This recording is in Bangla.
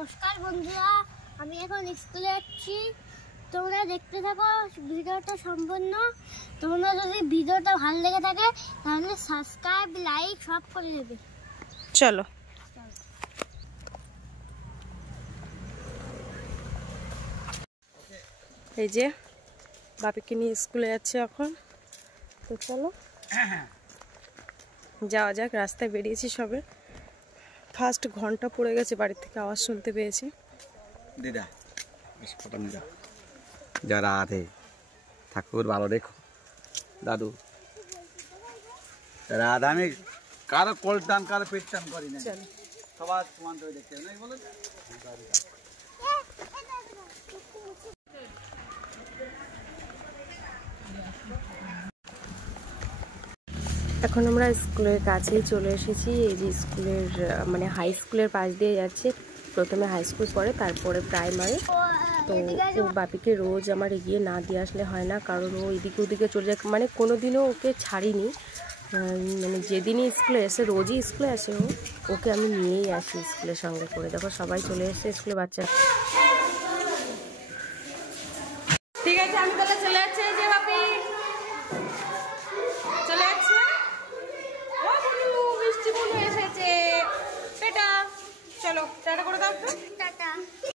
নমস্কার বন্ধুরা, আমি এখন স্কুলে যাচ্ছি। তোমরা দেখতে থাকো ভিডিওটা সম্পূর্ণ। তোমরা যদি ভিডিওটা ভালো লেগে থাকে তাহলে সাবস্ক্রাইব, লাইক সব করে দেবে। চলো। এই যে বাপিকে নিয়ে স্কুলে যাচ্ছে এখন, তো চলো যাওয়া যাক। রাস্তায় বেরিয়েছি সবে, ফার্স্ট ঘন্টা পড়ে গেছে, বাড়ির থেকে আওয়াজ শুনতে পেয়েছি। দিদা যারা আছে ঠাকুর ভালো রেখো দাদু। রাধা আমি কারো কোল টান কারো পেট টান করি না, সবার সমান করে দেখতে হবে, বলো। এখন আমরা স্কুলের কাছেই চলে এসেছি। এই যে স্কুলের মানে হাই স্কুলের পাশ দিয়ে যাচ্ছে। প্রথমে হাই স্কুল পড়ে, তারপরে প্রাইমারি। তো ও বাপিকে রোজ আমার এগিয়ে না দিয়ে আসলে হয় না, কারণ ও এদিকে ওদিকে চলে যায়। মানে কোনো দিনও ওকে ছাড়িনি, মানে যেদিনই স্কুলে এসে, রোজই স্কুলে আসে ওকে আমি নিয়েই আসি স্কুলের সঙ্গে করে। দেখো সবাই চলে এসছে স্কুলে, বাচ্চা। ঠিক আছে, আমি তাহলে চলে যাচ্ছি।